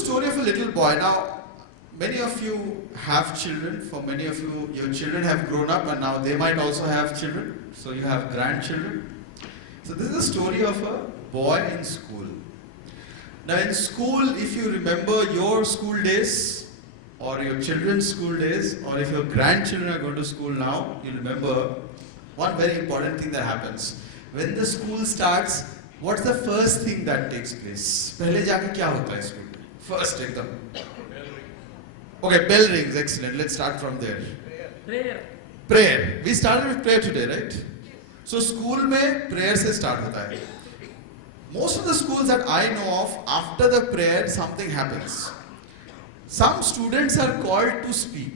Story of a little boy. Now, many of you have children. For many of you, your children have grown up and now they might also have children. So you have grandchildren. So this is a story of a boy in school. Now in school, if you remember your school days or your children's school days, or if your grandchildren are going to school now, you remember one very important thing that happens. When the school starts, what's the first thing that takes place? पहले जाके क्या होता है school? First, ekdam. Okay, bell rings. Excellent. Let's start from there. Prayer. Prayer. We started with prayer today, right? So school में prayer से start होता है. Most of the schools that I know of, after the prayer, something happens. Some students are called to speak.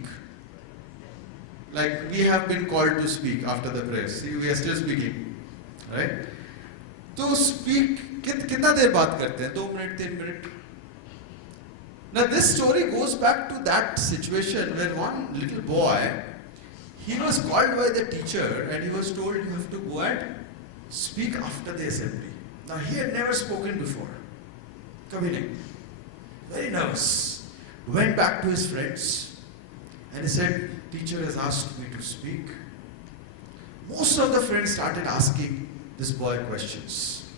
Like we have been called to speak after the prayer. See, we are still speaking, right? तो speak कितना देर बात करते हैं? 2 minute, 3 minute. Now this story goes back to that situation where one little boy, he was called by the teacher and he was told you have to go and speak after the assembly. Now he had never spoken before. Kabhi nahi. Very nervous. Went back to his friends and he said, teacher has asked me to speak. Most of the friends started asking this boy questions.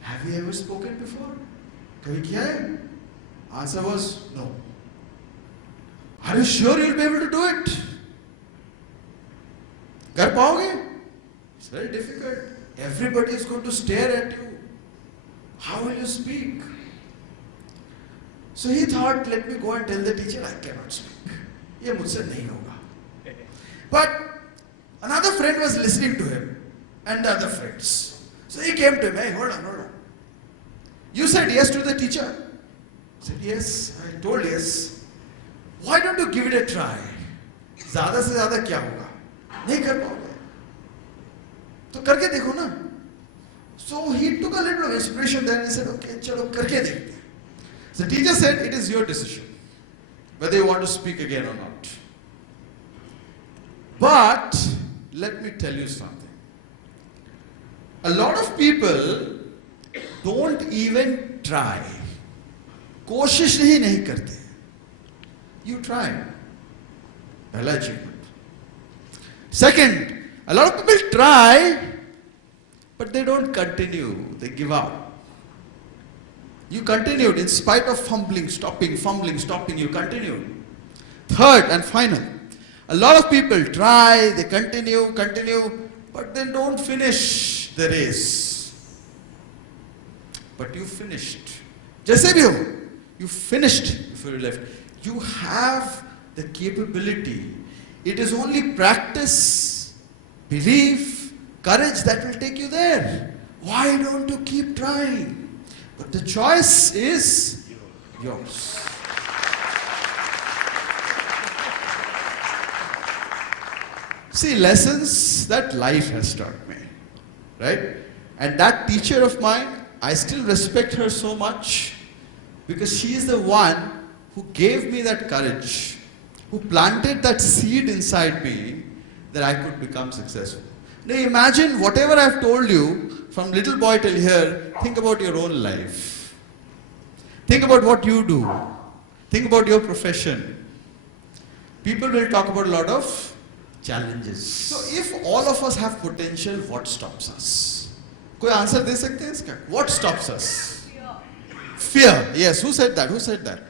Have you ever spoken before? Kabhi kiya hai? Answer was no. Are you sure you'll be able to do it? Kar paoge? It's very difficult. Everybody is going to stare at you. How will you speak? So he thought, let me go and tell the teacher, I cannot speak. Ye mujhse nahi hoga. But another friend was listening to him and the other friends. So he came to him, hey, hold on. You said yes to the teacher. I said, yes, I told yes. Why don't you give it a try? ज़्यादा से ज़्यादा क्या होगा? नहीं कर पाओगे. तो करके देखो ना. So he took a little of inspiration then and he said, okay, चलो करके देखते हैं. The teacher said, it is your decision whether you want to speak again or not. But let me tell you something. A lot of people don't even try. कोशिश ही नहीं करते. You try. पहला achievement. Second, a lot of people try, but they don't continue. They give up. You continued in spite of fumbling, stopping, you continued. Third and final, a lot of people try, they continue, but they don't finish the race. But you finished. जैसे भी हो, you finished before you left. You have the capability. It is only practice, belief, courage that will take you there. Why don't you keep trying? But the choice is yours. See, lessons that life has taught me, right? And that teacher of mine, I still respect her so much because she is the one who gave me that courage, who planted that seed inside me that I could become successful. Now imagine whatever I've told you, from little boy till here, think about your own life. Think about what you do. Think about your profession. People will talk about a lot of challenges. So if all of us have potential, what stops us? कोई answer दे सकते हैं इसका? What stops us? Fear. Yes, who said that? Who said that?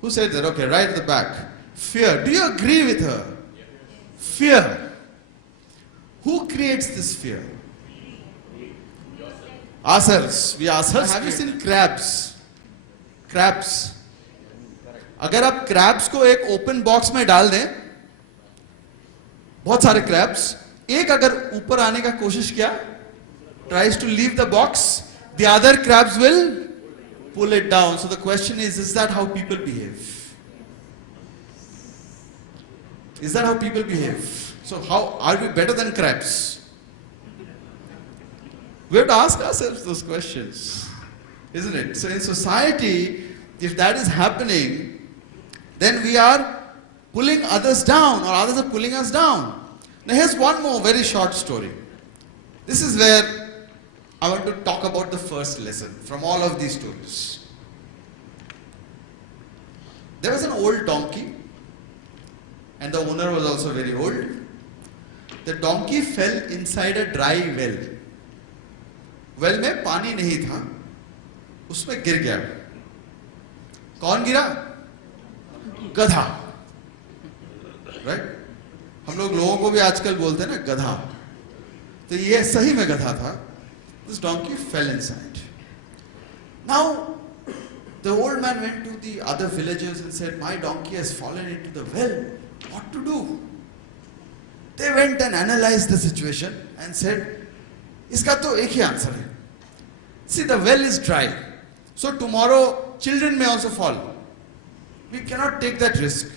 Who said that? Okay, right at the back. Fear. Do you agree with her? Fear. Who creates this fear? Ourselves. We ourselves. Have you seen crabs? Crabs. अगर आप crabs को एक open box में डाल दें, बहुत सारे crabs, एक अगर ऊपर आने का कोशिश किया, tries to leave the box, the other crabs will pull it down. So the question is that how people behave? Is that how people behave? So how are we better than crabs? We have to ask ourselves those questions, isn't it? So in society, if that is happening, then we are pulling others down, or others are pulling us down. Now here's one more very short story. This is where I want to talk about the first lesson from all of these stories. There was an old donkey, and the owner was also very old. The donkey fell inside a dry well. Well में पानी नहीं था, उसमें गिर गया. कौन गिरा? गधा. राइट? हम लोगों को भी आजकल बोलते हैं ना गधा. तो ये सही में गधा था. This donkey fell inside. Now the old man went to the other villagers and said, my donkey has fallen into the well. What to do? They went and analyzed the situation and said, इसका तो एक ही answer है. See, the well is dry, so tomorrow children may also fall. We cannot take that risk.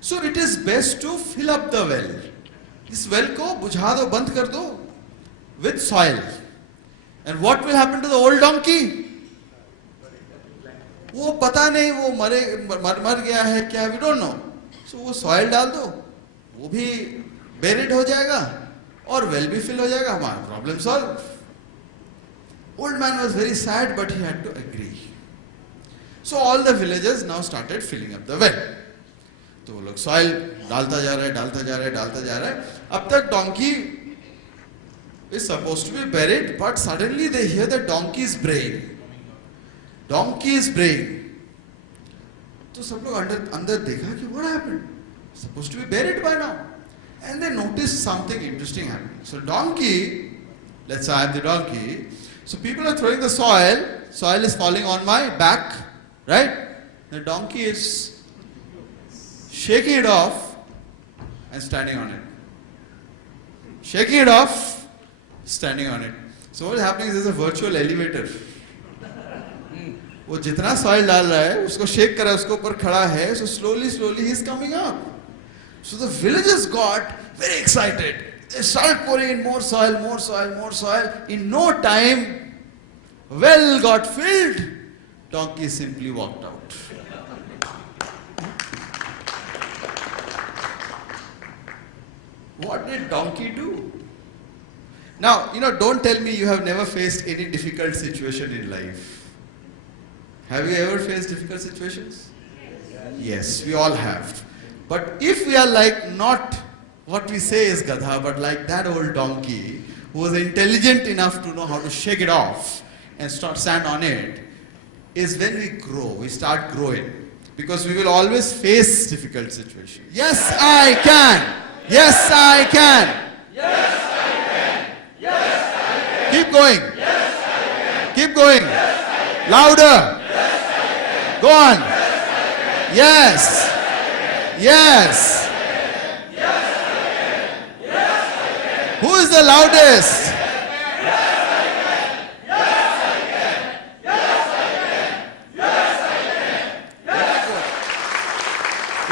So it is best to fill up the well. इस well को बुझा दो, बंद कर दो with soil. And what will happen to the old donkey? वो पता नहीं, वो मर गया है क्या, we don't know. So वो soil डाल दो, वो भी buried हो जाएगा और well भी fill हो जाएगा, हमारा problem solved. Old man was very sad, but he had to agree. So all the villagers now started filling up the well. तो वो लोग soil डालता जा रहा है. अब तक donkey is supposed to be buried, but suddenly they hear the donkey's braying. Donkey is braying. तो सब लोग अंदर देखा कि what happened? Supposed to be buried by now. And they noticed something interesting happening. So donkey, let's say I am the donkey. So people are throwing the soil is falling on my back, right? The donkey is shaking it off and standing on it. Shaking it off, standing on it. So what is happening is there's a virtual elevator. वो जितना soil डाल रहा है, उसको shake कर रहा है, उसके ऊपर खड़ा है, so slowly he is coming up. So the villagers got very excited. They started pouring in more soil. In no time, well got filled. Donkey simply walked out. What did donkey do? Now, don't tell me you have never faced any difficult situation in life. Have you ever faced difficult situations? Yes, we all have. But if we are like not what we say is gadha, but like that old donkey who was intelligent enough to know how to shake it off and stand on it, is when we grow, we start growing. Because we will always face difficult situations. Yes, I can. Yes, I can. Yes, I can. Yes, I can. Keep going. Yes, I can. Keep going. Yes, I can. Louder. Yes, I can. Go on. Yes, I can. Yes. Who is the loudest?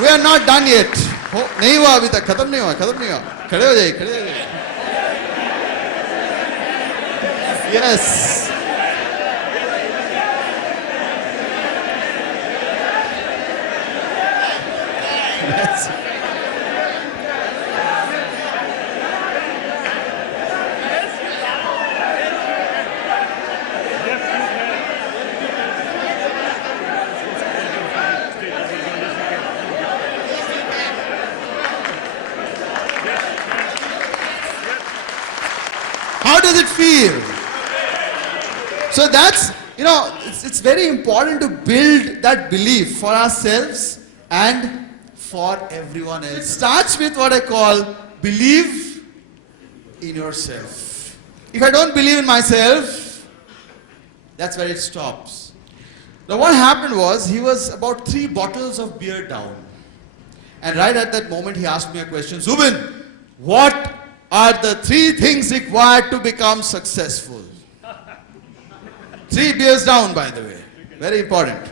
We are not done yet. नहीं हुआ अभी तक, खत्म नहीं हुआ. खड़े हो जाइए. Yes. How does it feel? So that's, it's very important to build that belief for ourselves and for everyone else. It starts with what I call believe in yourself. If I don't believe in myself, that's where it stops. Now what happened was, he was about 3 bottles of beer down. And right at that moment he asked me a question, Zubin, what are the 3 things required to become successful? 3 beers down, by the way. Very important.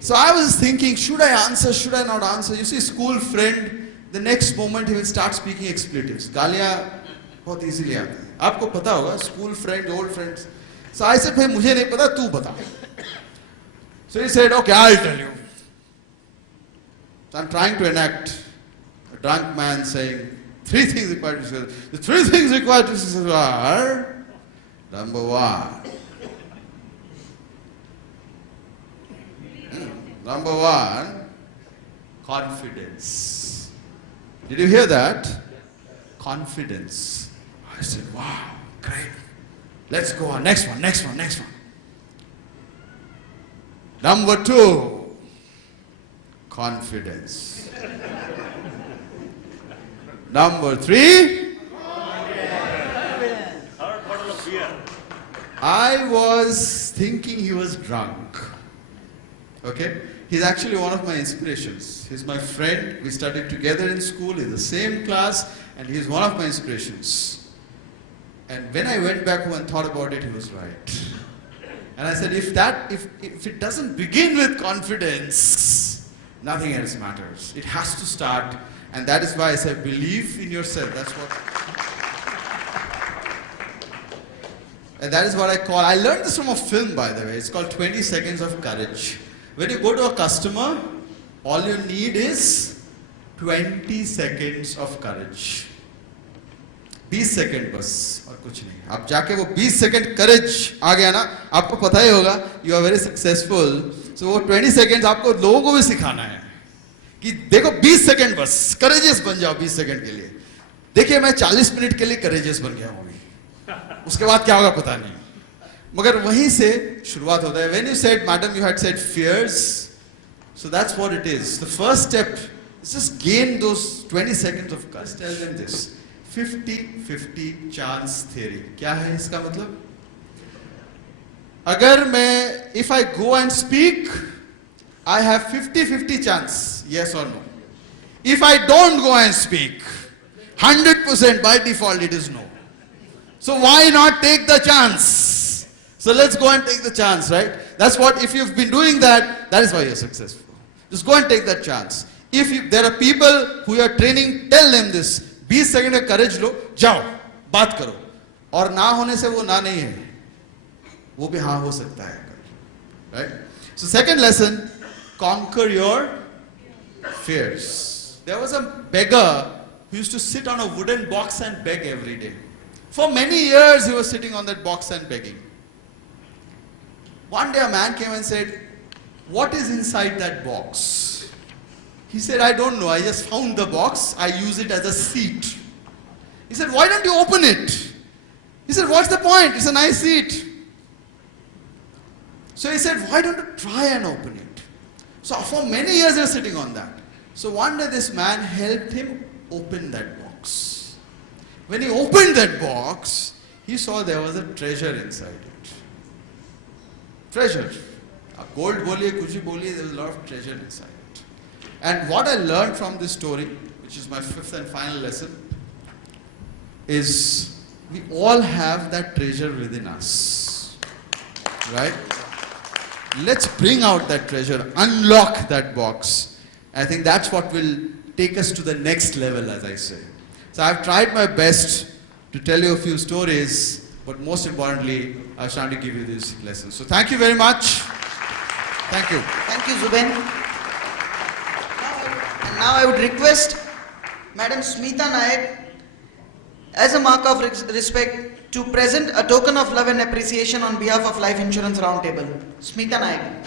So I was thinking, should I answer, should I not answer? You see, school friend, the next moment he will start speaking expletives. गालियाँ बहुत easily आती हैं. आपको पता होगा, school friends, old friends. So I said, भाई मुझे नहीं पता, तू बता. So he said, okay, I'll tell you. So I'm trying to enact a drunk man saying, 3 things required to success. The 3 things required to success are, number 1. Number 1, confidence. Did you hear that? Confidence. I said, wow, great. Let's go on. Next one. Number 2, confidence. Number 3, I was thinking he was drunk. Okay? He's actually one of my inspirations. He's my friend. We studied together in school, in the same class, and he's one of my inspirations. And when I went back home and thought about it, he was right. And I said, if it doesn't begin with confidence, nothing else matters. It has to start, and that is why I said, believe in yourself. That's what. And that is what I learned this from a film, by the way. It's called 20 Seconds of Courage. When you go to a customer, all you need is 20 seconds of courage. 20 second बस और कुछ नहीं. आप जाके वो 20 second करेज आ गया ना, आपको पता ही होगा, यू आर वेरी सक्सेसफुल. सो वो 20 सेकंड्स आपको लोगों को भी सिखाना है कि देखो 20 सेकंड बस करेजियस बन जाओ 20 सेकंड के लिए. देखिए मैं 40 मिनट के लिए करेजियस बन गया हूँ अभी, उसके बाद क्या होगा पता नहीं. मगर वहीं से शुरुआत होता है. When you said, madam, you had said fears, so that's what it is. The first step is just gain those 20 seconds of courage. Tell them this. 50-50 chance theory. क्या है इसका मतलब? अगर मैं, if I go and speak, I have 50-50 chance, yes or no. If I don't go and speak, 100% by default it is no. So why not take the chance? So let's go and take the chance, right? That's what, if you've been doing that, that is why you're successful. Just go and take that chance. If there are people who you are training, tell them this. 20 second का करेज लो, जाओ, बात करो. और ना होने से वो ना नहीं है, वो भी हाँ हो सकता है. Right? So second lesson, conquer your fears. There was a beggar who used to sit on a wooden box and beg every day. For many years he was sitting on that box and begging. One day a man came and said, what is inside that box? He said, I don't know, I just found the box, I use it as a seat. He said, why don't you open it? He said, what's the point? It's a nice seat. So he said, why don't you try and open it? So for many years he was sitting on that. So one day this man helped him open that box. When he opened that box, he saw there was a treasure inside it. Treasure. Gold boliye, kuch bhi boliye, there was a lot of treasure inside it. And what I learned from this story, which is my 5th and final lesson, is we all have that treasure within us. Right? Let's bring out that treasure, unlock that box. I think that's what will take us to the next level, as I say. So I've tried my best to tell you a few stories, but most importantly, I was trying to give you these lessons. So thank you very much. Thank you. Thank you, Zuben. Now I would request Madam Smita Nayak, as a mark of respect, to present a token of love and appreciation on behalf of Life Insurance Roundtable. Smita Nayak.